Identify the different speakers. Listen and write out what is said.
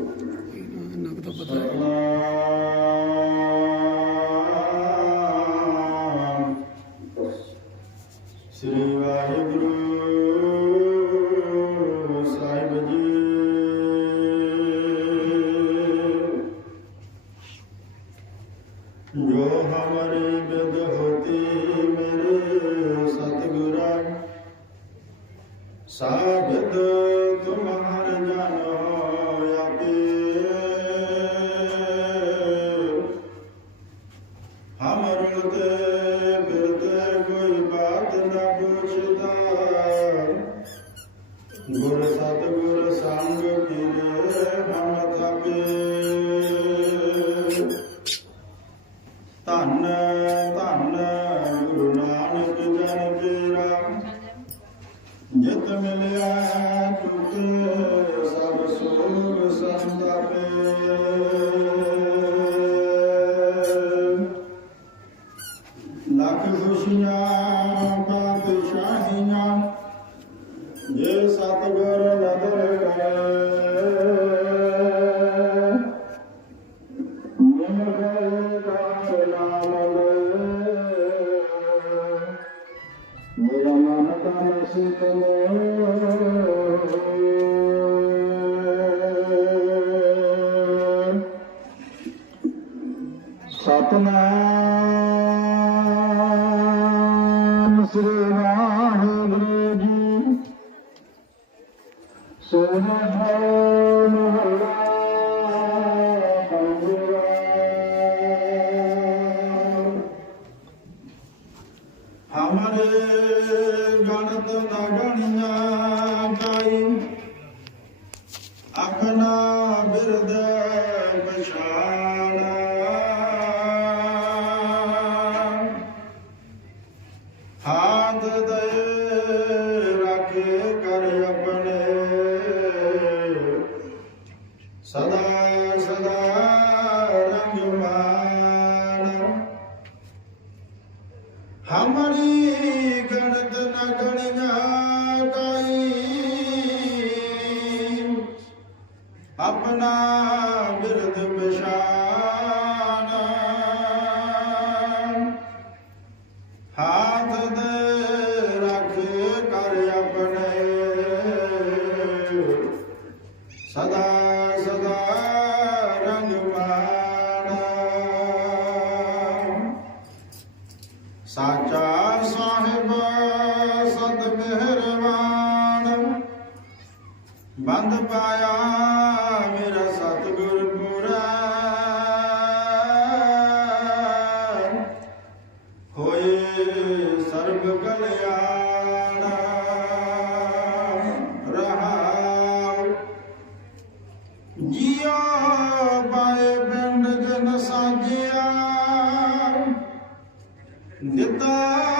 Speaker 1: ਇੰਨਾ ਕੁ ਤਾਂ ਪਤਾ ਹੈ।
Speaker 2: ਸ੍ਰੀ ਵਾਹਿਗੁਰੂ ਸਾਹਿਬ ਗੁਰ ਸਤਿਗੁਰ ਸੰਗ ਕੀਰੇ ਹਮ ਥਕੇ। ਧੰਨ ਧੰਨ ਗੁਰੂ ਨਾਨਕ ਜਨ ਤੇਰਾ ਜਿਤ ਮਿਲਿਆ ਸਤਨਾਮ ਸ੍ਰੀ ਵਾਹਿਗੁਰੂ ਜੀ। ਸੋਹਣ ਮਹਲਾ ਪੰਜਵਾ ਹਮਰੇ ਗਣਤ ਨਾ ਕਾਈ ਅਖਨਾ ਬਿਰਦ ਪਛਾਣਾ ਹਾਥ ਦੇ ਰੱਖ ਕਰ ਆਪਣੇ ਸਦਾ ਸਦਾ ਰੰਗ ਮਾਣ ਗਣਤ ਨ ਗਣੀਆਂ ਕਾਈ ਆਪਣਾ ਬਿਰਦ ਪਛਾਨ ਹਾਥ ਦੇ ਰੱਖ ਕਰ ਆਪਣੇ। ਸਦਾ ਸਦਾ ਰੰਗ ਮਾਣ ਸਾਚਾ ਬੰਦ ਪਾਇਆ ਮੇਰਾ ਸਤਿਗੁਰ ਪੁਰਾ ਹੋਏ ਸਰਬ ਕਲਿਆਣ, ਰਹਾਉ। ਜੀਓ ਪਾਏ ਪਿੰਡ ਜਨ ਸਾਜਿਆ ਦਿੱਤਾ